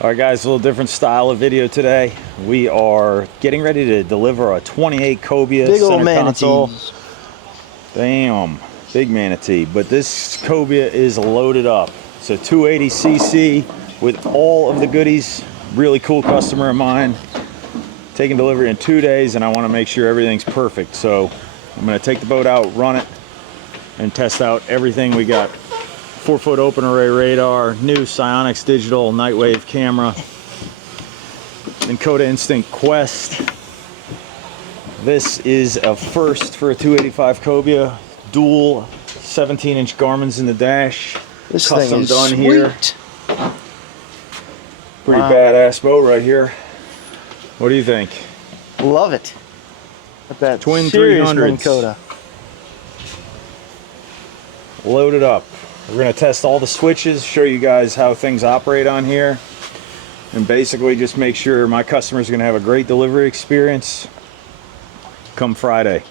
Alright guys, a little different style of video today. We are getting ready to deliver a 28 Cobia big old center console. manatees. Damn, big manatee. But this Cobia is loaded up. It's a 280cc with all of the goodies. Really cool customer of mine. Taking delivery in 2 days and I want to make sure everything's perfect. So I'm going to take the boat out, run it, and test out everything we got. 4-foot open array radar, new Psionics digital nightwave camera, Encoda Instinct Quest. This is a first for a 285 Cobia, dual 17-inch Garmin's in the dash. This custom thing is done sweet. here. Pretty badass boat right here. What do you think? Love it. At that Twin serious 300s. Encoda. Loaded up. We're going to test all the switches, show you guys how things operate on here, and basically just make sure my customers are going to have a great delivery experience come Friday.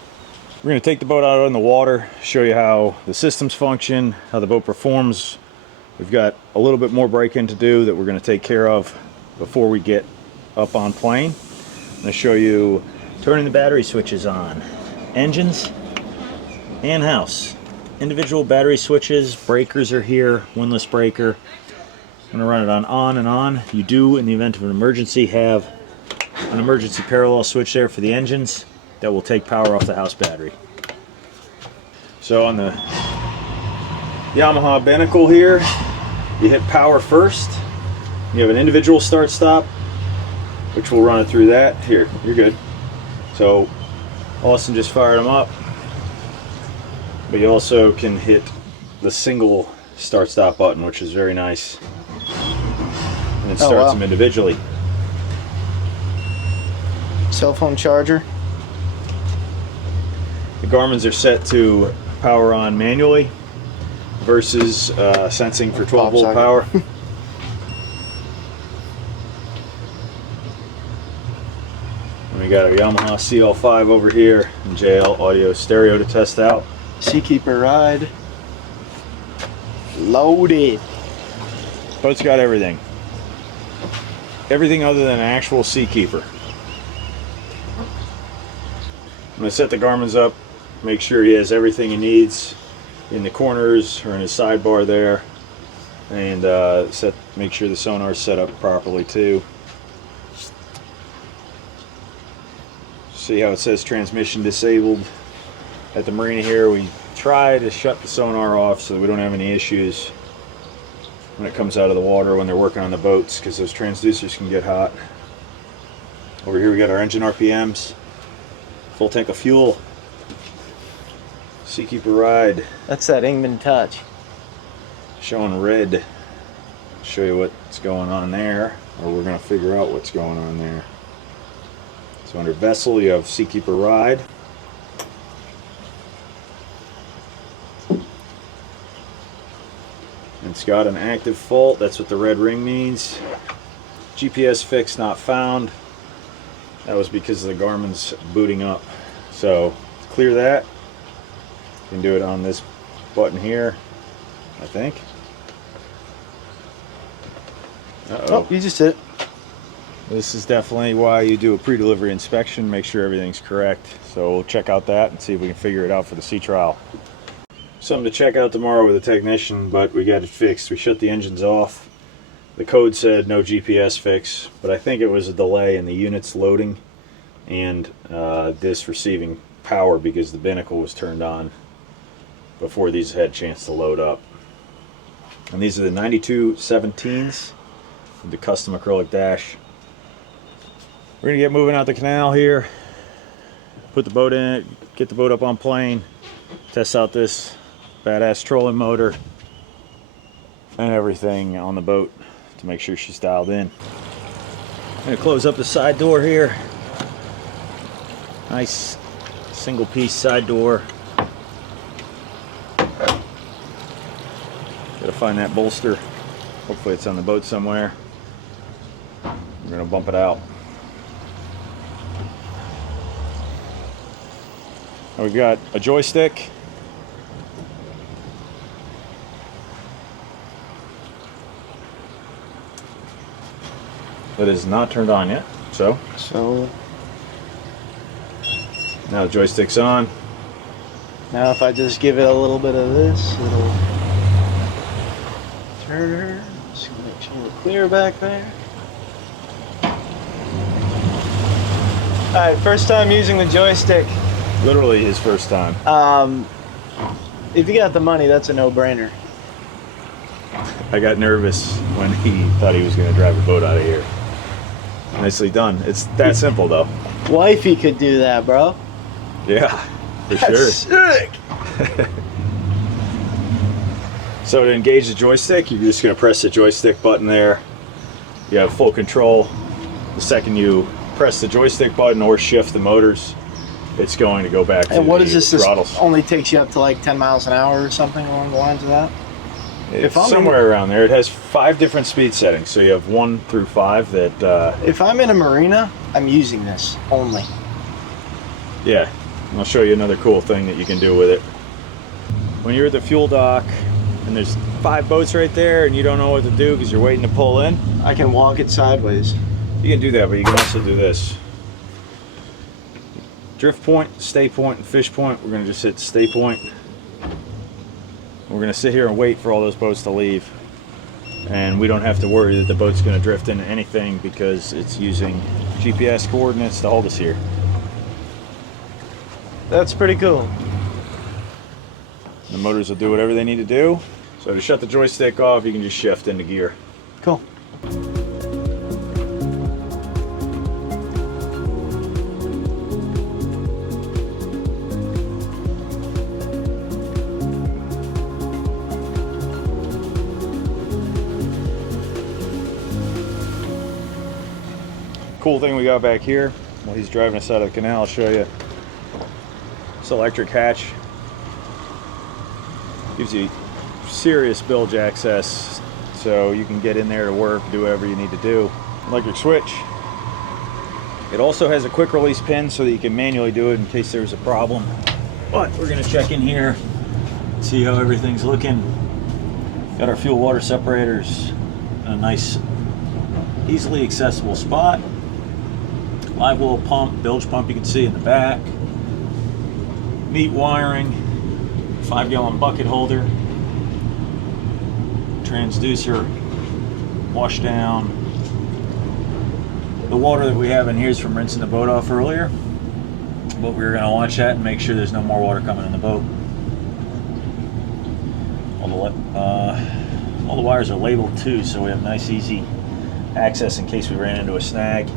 We're going to take the boat out on the water, show you how the systems function, how the boat performs. We've got a little bit more break-in to do that we're going to take care of before we get up on plane. I'm going to show you turning the battery switches on, engines, and house. Individual battery switches, breakers are here, windlass breaker. I'm going to run it on and on. You do, in the event of an emergency, have an emergency parallel switch there for the engines that will take power off the house battery. So on the Yamaha Binnacle here, you hit power first. You have an individual start-stop, which will run it through that. Here, you're good. So Austin just fired them up. But you also can hit the single start-stop button, which is very nice. And it starts them individually. Cell phone charger. The Garmin's are set to power on manually versus sensing for 12-volt power. And we got our Yamaha CL5 over here and JL audio stereo to test out. Seakeeper ride. Loaded. Boat's got everything. Everything other than an actual Seakeeper. I'm going to set the Garmin's up, make sure he has everything he needs in the corners or in his sidebar there, and make sure the sonar's set up properly too. See how it says transmission disabled at the marina here. We try to shut the sonar off so that we don't have any issues when it comes out of the water when they're working on the boats, because those transducers can get hot. Over here we got our engine RPMs, full tank of fuel, Seakeeper ride. That's that Ingman touch. Showing red. Show you what's going on there, or we're going to figure out what's going on there. So under vessel you have Seakeeper ride. It's got an active fault. That's what the red ring means. GPS fix not found. That was because of the Garmin's booting up. So to clear that, you can do it on this button here, I think. Oh, you just hit it. This is definitely why you do a pre-delivery inspection, make sure everything's correct. So we'll check out that and see if we can figure it out for the sea trial. Something to check out tomorrow with a technician, but we got it fixed. We shut the engines off. The code said no GPS fix, but I think it was a delay in the units loading and this receiving power because the binnacle was turned on before these had a chance to load up. And these are the 92 17s with the custom acrylic dash. We're gonna get moving out the canal here, put the boat in it, get the boat up on plane, test out this badass trolling motor and everything on the boat to make sure she's dialed in. I'm gonna close up the side door here. Nice single piece side door. Gotta find that bolster. Hopefully it's on the boat somewhere. We're gonna bump it out. We've got a joystick. It is not turned on yet. So now the joystick's on. now if I just give it a little bit of this, it'll turn. Just gonna make sure we're clear back there. Alright, first time using the joystick. Literally his first time. If you got the money, that's a no-brainer. I got nervous when he thought he was going to drive a boat out of here. Nicely done. It's that simple, though. Wifey could do that, bro. Yeah, for That's sure. sick. So to engage the joystick, you're just going to press the joystick button there. You have full control. The second you press the joystick button or shift the motors, it's going to go back to And what the is this? throttles. This only takes you up to like 10 miles an hour or something along the lines of that? It's somewhere around there. It has 5 different speed settings. So you have 1 through 5 that... If I'm in a marina, I'm using this only. Yeah, and I'll show you another cool thing that you can do with it. When you're at the fuel dock and there's 5 boats right there and you don't know what to do because you're waiting to pull in, I can walk it sideways. you can do that, but you can also do this. Drift point, stay point, and fish point. We're going to just hit stay point. We're going to sit here and wait for all those boats to leave. And we don't have to worry that the boat's going to drift into anything because it's using GPS coordinates to hold us here. That's pretty cool. The motors will do whatever they need to do. So to shut the joystick off, you can just shift into gear. Cool. Cool thing we got back here, while he's driving us out of the canal, I'll show you. This electric hatch gives you serious bilge access, so you can get in there to work, do whatever you need to do. Electric switch. It also has a quick release pin so that you can manually do it in case there's a problem. But we're gonna check in here, see how everything's looking. Got our fuel water separators in a nice, easily accessible spot. Live well pump, bilge pump you can see in the back. Neat wiring, 5-gallon bucket holder, transducer, wash down. The water that we have in here is from rinsing the boat off earlier, but we're going to watch that and make sure there's no more water coming in the boat. All the wires are labeled too, so we have nice easy access in case we ran into a snag.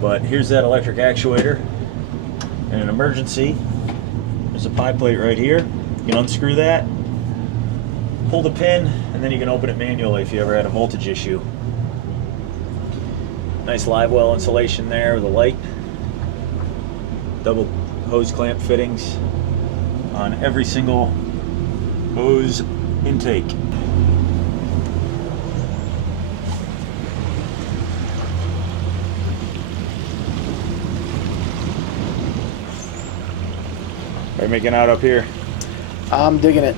But here's that electric actuator. In an emergency, there's a pie plate right here. You can unscrew that, pull the pin, and then you can open it manually if you ever had a voltage issue. Nice live well insulation there with a light. Double hose clamp fittings on every single hose intake. Are you making out up here? I'm digging it.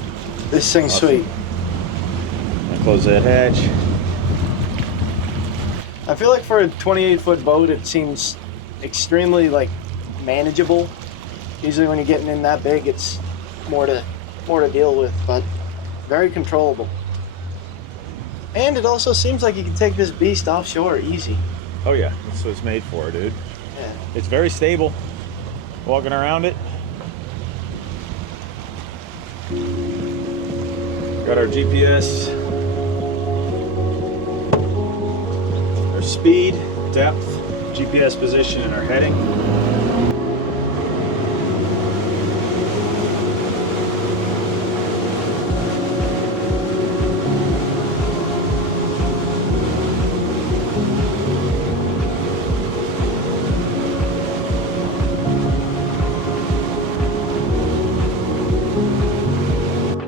This thing's Awesome. sweet. And close that hatch. I feel like for a 28-foot boat, it seems extremely like manageable. Usually when you're getting in that big, it's more to deal with, but very controllable. And it also seems like you can take this beast offshore easy. Oh yeah, that's what it's made for, dude. Yeah. It's very stable. Walking around it. Got our GPS, our speed, depth, GPS position, and our heading.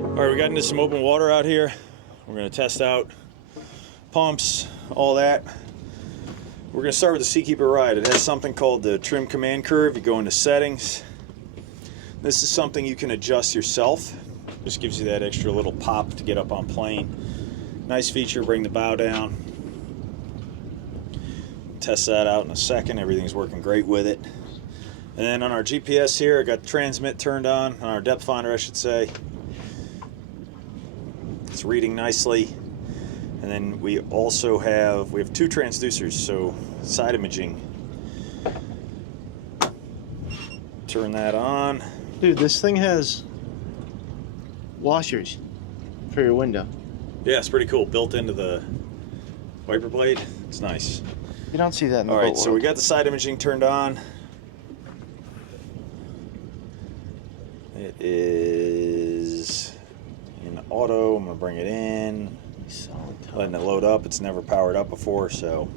All right, we got into some open water out here. We're gonna test out pumps, all that. We're gonna start with the Seakeeper ride. It has something called the trim command curve. You go into settings. This is something you can adjust yourself. Just gives you that extra little pop to get up on plane. Nice feature, bring the bow down. test that out in a second. Everything's working great with it. And then on our GPS here, I got the transmit turned on our depth finder, I should say. It's reading nicely. And then we also have 2 transducers, so side imaging. Turn that on. Dude, this thing has washers for your window. Yeah, it's pretty cool. Built into the wiper blade. It's nice. You don't see that in the All boat right, so world. we got the side imaging turned on. It is in auto. I'm gonna bring it in. Letting it load up. It's never powered up before, so.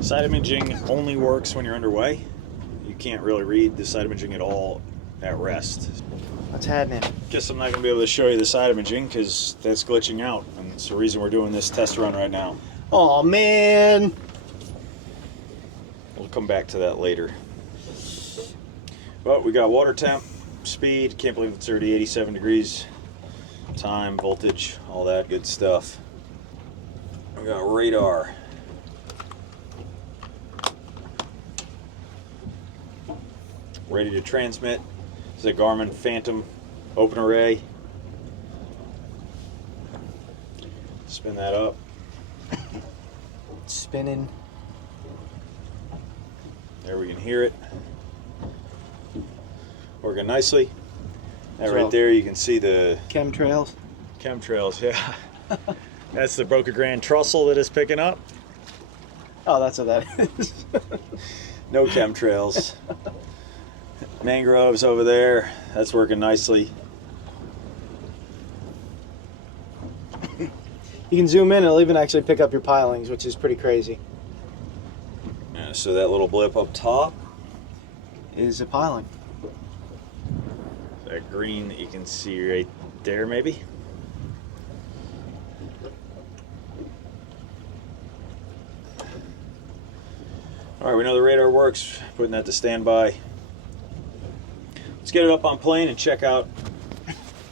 Side imaging only works when you're underway. You can't really read the side imaging at all at rest. What's happening? Guess I'm not going to be able to show you the side imaging because that's glitching out, and it's the reason we're doing this test run right now. Oh man! We'll come back to that later. But we got water temp, speed, can't believe it's already 87 degrees, time, voltage, all that good stuff. We got radar. Ready to transmit. It's a Garmin Phantom open array. Spin that up. It's spinning. There we can hear it. Working nicely. And So- right there you can see the Chemtrails. chemtrails, yeah. That's the Boca Grande trussel that is picking up. Oh, that's what that is. No chemtrails. Mangroves over there. That's working nicely. You can zoom in, it'll even actually pick up your pilings, which is pretty crazy. Yeah, so that little blip up top, Is a piling. that green that you can see right there maybe. All right, we know the radar works. Putting that to standby. Let's get it up on plane and check out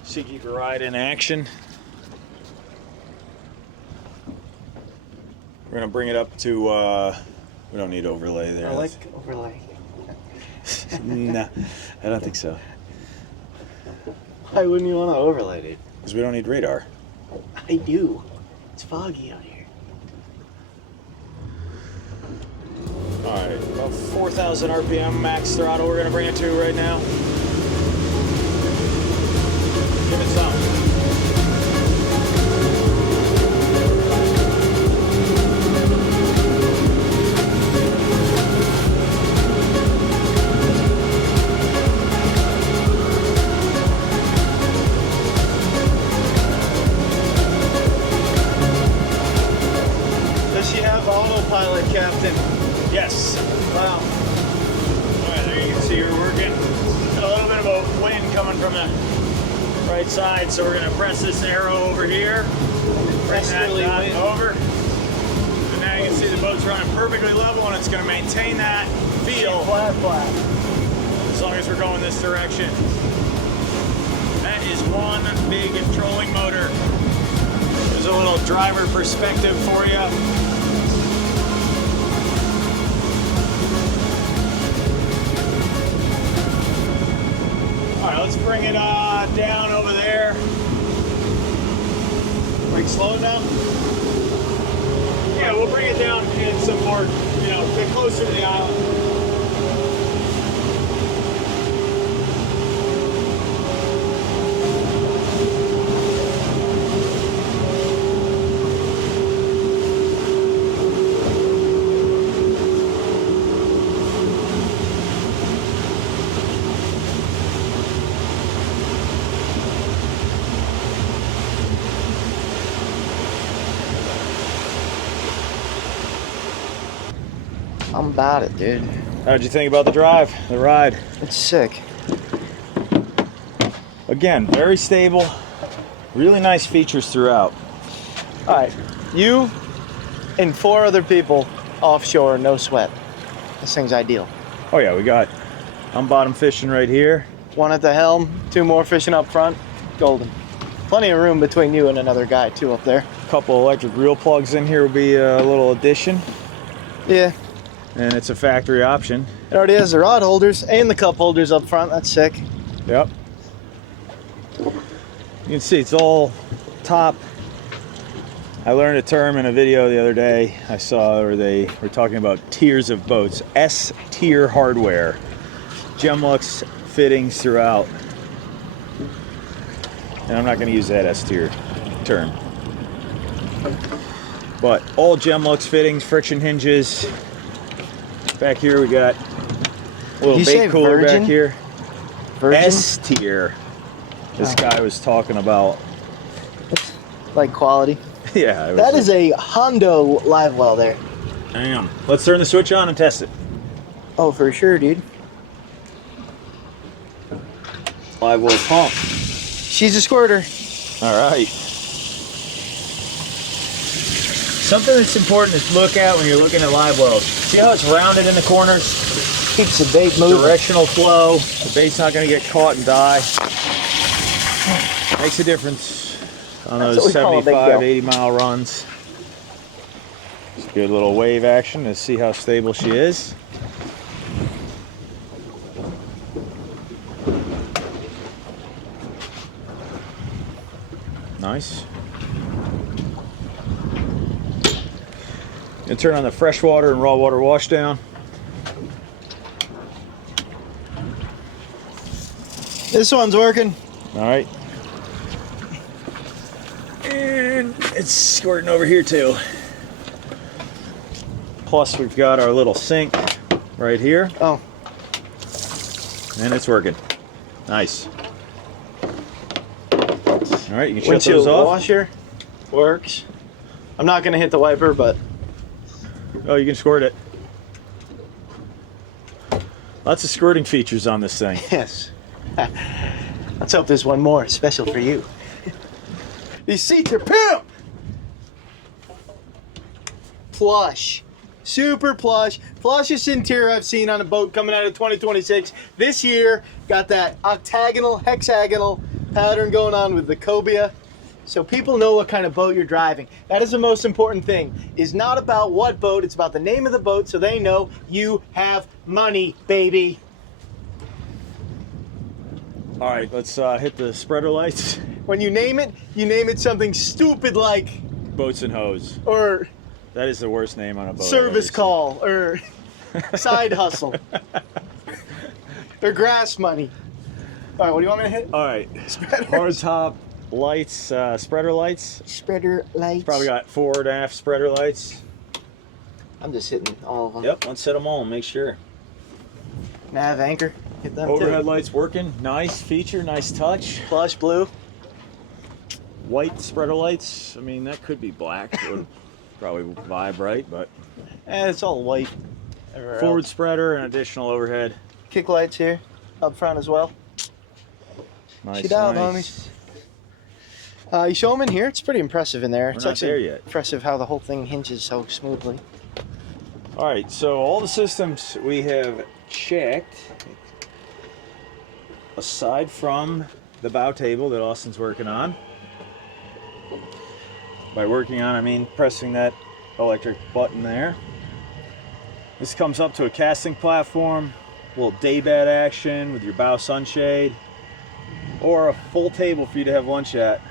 Seakeeper Ride in action. We're gonna bring it up to, we don't need overlay there. I like overlay. No, I don't think so. Why wouldn't you want to overlay it? Because we don't need radar. I do. It's foggy out here. All right, about 4,000 RPM max throttle we're gonna bring it to right now. Give it some. Does she have autopilot, Captain? Yes. Wow. All right, there you can see her working. Got a little bit of a wind coming from the right side, so we're gonna press this arrow over here. Bring that Westerly dot wind. over. And now you can see the boat's running perfectly level, and it's gonna maintain that feel Flat. as long as we're going this direction. That is one big trolling motor. There's a little driver perspective for you. All right, let's bring it down over there. Like slow down? Yeah, we'll bring it down in some more, a bit closer to the island. I'm about it, dude. How'd you think about the drive, the ride? It's sick. Again, very stable, really nice features throughout. All right, you and 4 other people offshore, no sweat. This thing's ideal. Oh yeah, I'm bottom fishing right here. 1 at the helm, 2 more fishing up front, golden. Plenty of room between you and another guy too up there. couple electric reel plugs in here will be a little addition, Yeah. and it's a factory option. It already has the rod holders and the cup holders up front. That's sick. Yep. You can see it's all top. I learned a term in a video the other day I saw where they were talking about tiers of boats. S tier hardware. Gemlux fittings throughout. And I'm not going to use that S tier term. But all Gemlux fittings, friction hinges. Back here we got a little bait cooler back here. Virgin? S tier. This guy was talking about. Like quality. Yeah. That is a Hondo live well there. Hang on. Let's turn the switch on and test it. Oh, for sure, dude. Live well pump. She's a squirter. All right. Something that's important to look at when you're looking at live wells. See how it's rounded in the corners? Keeps the bait moving. Directional flow. The bait's not going to get caught and die. Makes a difference on those 75, 80 mile runs. It's a good little wave action to see how stable she is. Nice. And turn on the freshwater and raw water washdown. This one's working. All right. And it's squirting over here too. Plus we've got our little sink right here. Oh. And it's working. Nice. All right, you can shut Windshield those off. washer works. I'm not going to hit the wiper, but... Oh, you can squirt it. Lots of squirting features on this thing. Yes. Let's hope there's one more special for you. These seats are pimp! Plush. Super plush. Plushest interior I've seen on a boat coming out of 2026. This year, got that octagonal, hexagonal pattern going on with the Cobia. So people know what kind of boat you're driving. That is the most important thing. It's not about what boat, it's about the name of the boat so they know you have money, baby. All right, let's hit the spreader lights. When you name it something stupid like Boats and hose. or That is the worst name on a boat. service call or side hustle or grass money. All right, what do you want me to hit? All right, Spreaders. hard top lights, spreader lights. Spreader lights. Probably got 4 and a half spreader lights. I'm just hitting all of them. Yep, let's hit them all and make sure. Nav anchor. Hit them Overhead too. lights working. Nice feature, nice touch. Plush blue. White spreader lights. I mean, that could be black. It would probably vibe right, but It's all white. Everywhere forward else. spreader and additional overhead. Kick lights here, up front as well. Nice, Get out, nice. You show them in here. It's pretty impressive in there. It's not actually there yet. impressive how the whole thing hinges so smoothly. All right, so all the systems we have checked, aside from the bow table that Austin's working on. By working on, I mean pressing that electric button there. This comes up to a casting platform, a little daybed action with your bow sunshade, or a full table for you to have lunch at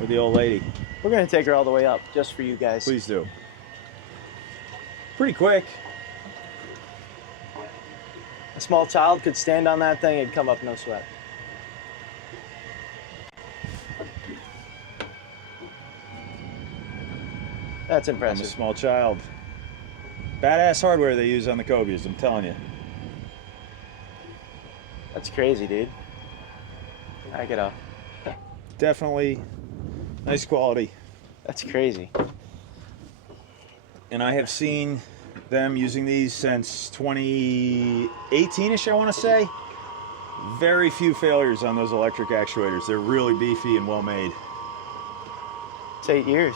with the old lady. We're gonna take her all the way up just for you guys. Please do. Pretty quick. A small child could stand on that thing and come up no sweat. That's I'm a impressive. small child. Badass hardware they use on the Cobias, I'm telling you. That's crazy, dude. I get off. Definitely nice quality. That's crazy. And I have seen them using these since 2018-ish, I want to say. Very few failures on those electric actuators. They're really beefy and well made. It's 8 years.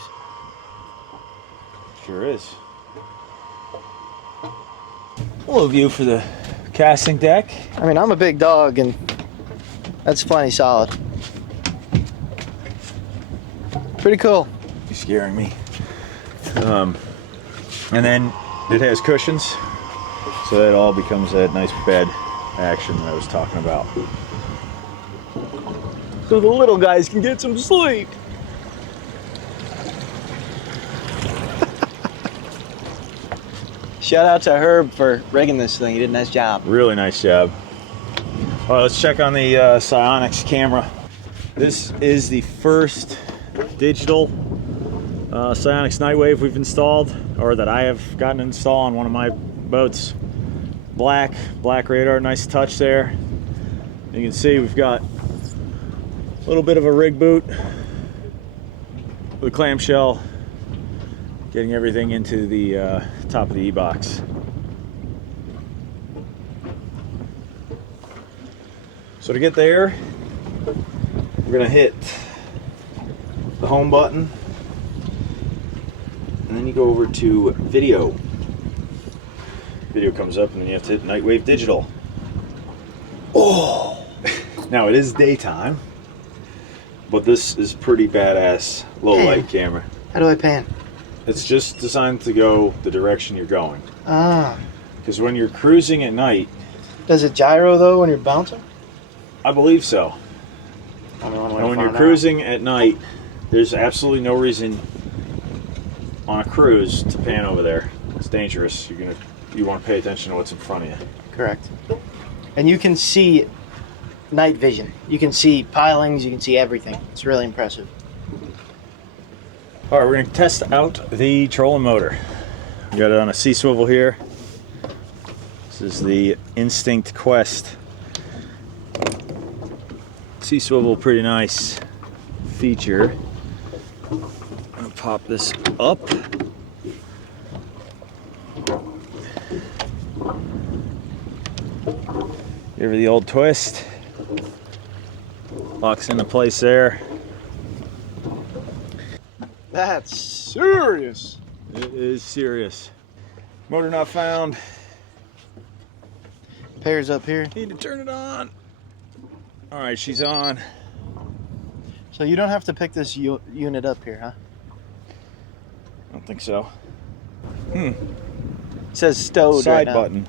Sure is. A little view for the casting deck. I mean, I'm a big dog, and that's plenty solid. Pretty cool. You He's scaring me. And then it has cushions, so that all becomes that nice bed action that I was talking about. So the little guys can get some sleep. Shout out to Herb for rigging this thing. He did a nice job. Really nice job. All right, let's check on the Psionics camera. This is the first digital Psionics Nightwave we've installed, or that I have gotten installed on one of my boats. Black radar, nice touch there. You can see we've got a little bit of a rig boot with a clamshell, getting everything into the top of the E-box. So to get there, we're gonna hit the home button, and then you go over to video. Video comes up, and then you have to hit Nightwave Digital. Oh! Now it is daytime, but this is pretty badass low light camera. How do I pan? It's just designed to go the direction you're going. Ah. Because when you're cruising at night... Does it gyro though when you're bouncing? I believe so. And when you're cruising at night, there's absolutely no reason on a cruise to pan over there. It's dangerous. You want to pay attention to what's in front of you. Correct. And you can see night vision. You can see pilings, you can see everything. It's really impressive. All right, we're going to test out the trolling motor. We got it on a C-swivel here. This is the Instinct Quest. C-swivel, pretty nice feature. I'm going to pop this up. Give her the old twist. Locks into place there. That's serious. It is serious. Motor not found. Pairs up here. Need to turn it on. All right, she's on. So you don't have to pick this unit up here, huh? I don't think so. It says stowed Side right now. button.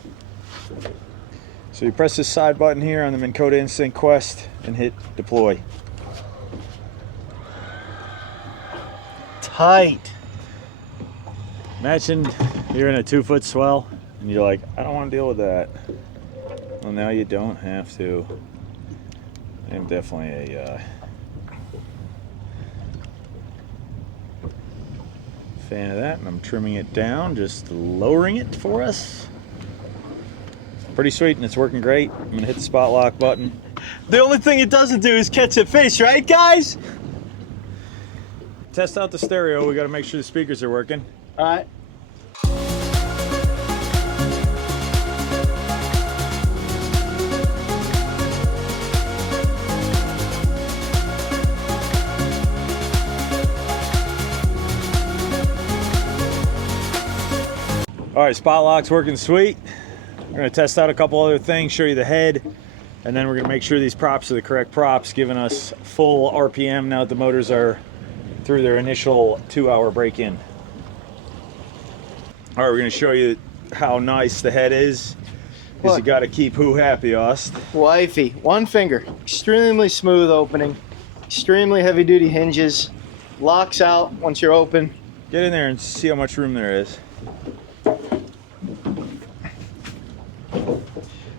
So you press this side button here on the Minn Kota Instinct Quest and hit deploy. Tight. Imagine you're in a 2-foot swell and you're like, I don't want to deal with that. Well, now you don't have to. I'm definitely a fan of that, and I'm trimming it down, just lowering it for us. Pretty sweet, and it's working great. I'm gonna hit the spot lock button. The only thing it doesn't do is catch a fish, right, guys? Test out the stereo. We got to make sure the speakers are working. All right. All right, spot lock's working sweet. We're gonna test out a couple other things, show you the head, and then we're gonna make sure these props are the correct props, giving us full RPM now that the motors are through their initial 2-hour break-in. All right, we're gonna show you how nice the head is, because you gotta keep who happy, Ost. Wifey, one finger. Extremely smooth opening. Extremely heavy duty hinges. Locks out once you're open. Get in there and see how much room there is.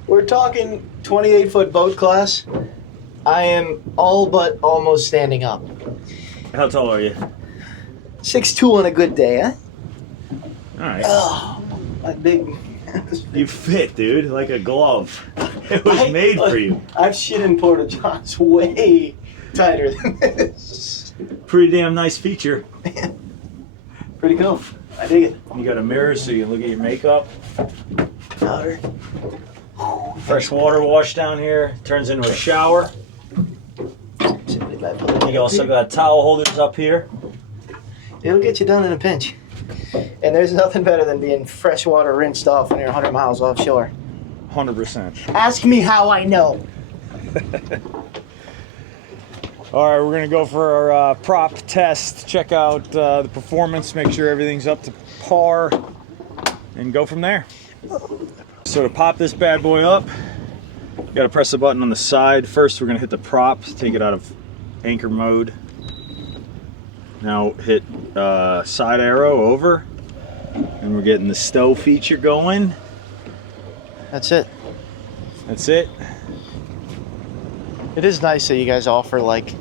We're talking 28-foot boat class. I am all but almost standing up. How tall are you? 6'2" on a good day, huh? All right. Oh, my big. You fit, dude, like a glove. It was made for you. I've shit in Porta Johns way tighter than this. Pretty damn nice feature. Pretty cool. I dig it. You got a mirror so you can look at your makeup. Powder. Fresh water wash down here. Turns into a shower. You also got towel holders up here. It'll get you done in a pinch. And there's nothing better than being freshwater rinsed off when you're 100 miles offshore. 100%. Ask me how I know. All All right, we're gonna go for our prop test, check out the performance, make sure everything's up to par, and go from there. So to pop this bad boy up, you gotta press the button on the side. First, we're gonna hit the prop, take it out of anchor mode. Now hit side arrow over, and we're getting the stow feature going. That's it. That's it. It is nice that you guys offer like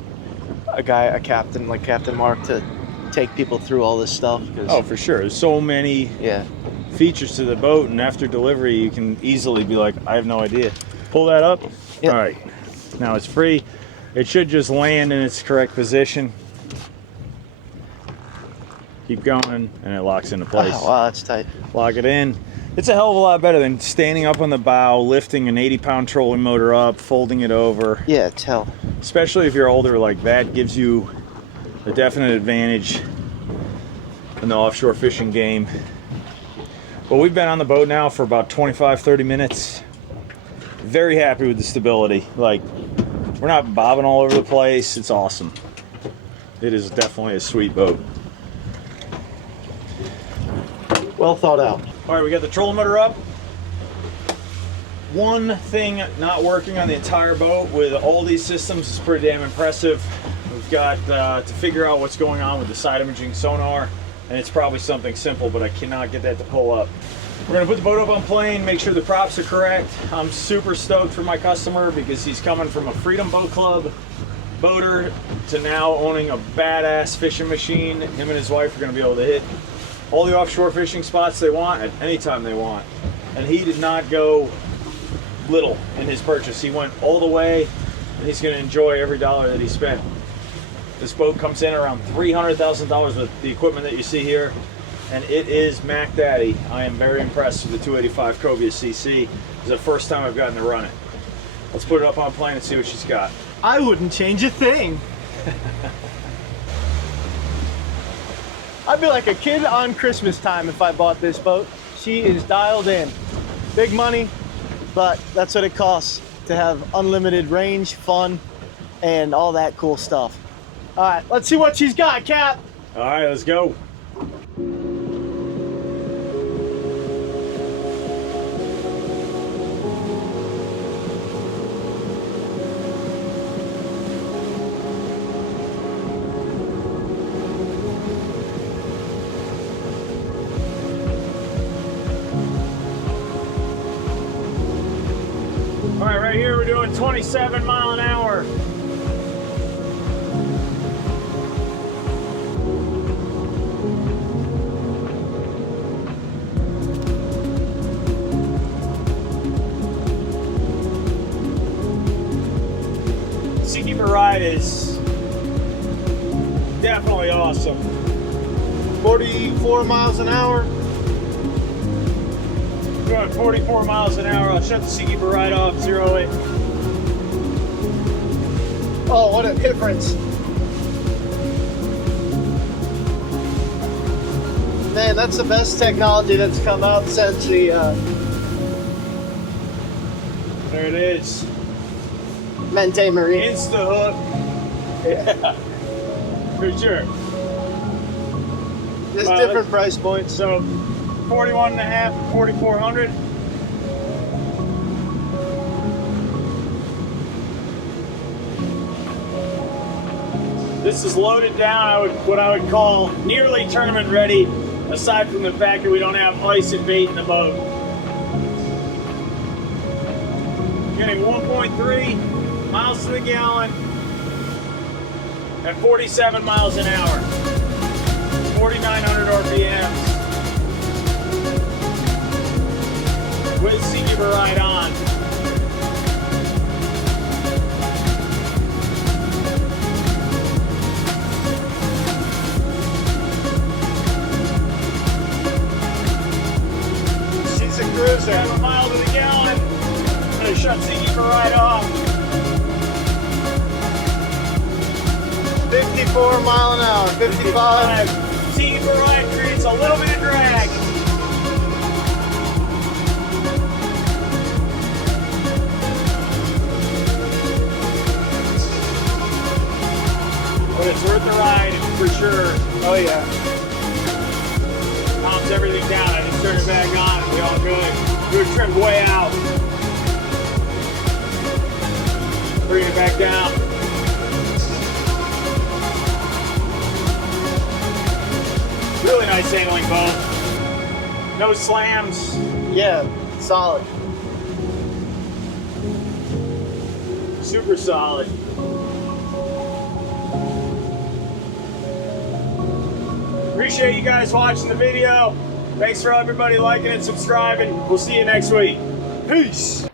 a captain like Captain Mark to take people through all this stuff. Oh, for sure. There's so many features to the boat, and after delivery, you can easily be like, I have no idea. Pull that up. Yep. All right. Now it's free. It should just land in its correct position. Keep going, and it locks into place. Oh, wow, that's tight. Lock it in. It's a hell of a lot better than standing up on the bow, lifting an 80-pound trolling motor up, folding it over. Yeah, it's hell. Especially if you're older, like that gives you a definite advantage in the offshore fishing game. But we've been on the boat now for about 25-30 minutes. Very happy with the stability. Like, we're not bobbing all over the place. It's awesome. It is definitely a sweet boat. Well thought out. All right, we got the trolling motor up. One thing not working on the entire boat with all these systems is pretty damn impressive. We've got to figure out what's going on with the side imaging sonar, and it's probably something simple, but I cannot get that to pull up. We're gonna put the boat up on plane, make sure the props are correct. I'm super stoked for my customer because he's coming from a Freedom Boat Club boater to now owning a badass fishing machine. Him and his wife are gonna be able to hit all the offshore fishing spots they want at any time they want. And he did not go little in his purchase. He went all the way, and he's gonna enjoy every dollar that he spent. This boat comes in around $300,000 with the equipment that you see here, and it is Mac Daddy. I am very impressed with the 285 Cobia CC. It's the first time I've gotten to run it. Let's put it up on plane and see what she's got. I wouldn't change a thing. I'd be like a kid on Christmas time if I bought this boat. She is dialed in. Big money, but that's what it costs to have unlimited range, fun, and all that cool stuff. All right, let's see what she's got, Cap. All right, let's go. All right, right here we're doing 27 mile an hour. Seakeeper ride is definitely awesome. 44 miles an hour. Going 44 miles an hour. I'll shut the Seakeeper ride off, 08. Oh, what a difference. Man, that's the best technology that's come out since the There it is. Mente Marine. Insta hook. Yeah, for sure. There's different price points. So 41 and a half, 4,400. This is loaded down, what I would call nearly tournament ready, aside from the fact that we don't have ice and bait in the boat. Getting 1.3 miles to the gallon at 47 miles an hour, 4,900 RPMs. With Seakeeper ride on. She's a cruiser. 7 miles to the gallon. I'm gonna shut Seakeeper ride off. 54 mile an hour, 55. Seakeeper ride creates a little bit of drag. worth the ride for sure. Oh yeah. Calms everything down. I just turn it back on. It'll be all good. Good trimmed way out. Bring it back down. Really nice handling boat. No slams. Yeah, solid. Super solid. Appreciate you guys watching the video. Thanks for everybody liking and subscribing. We'll see you next week. Peace.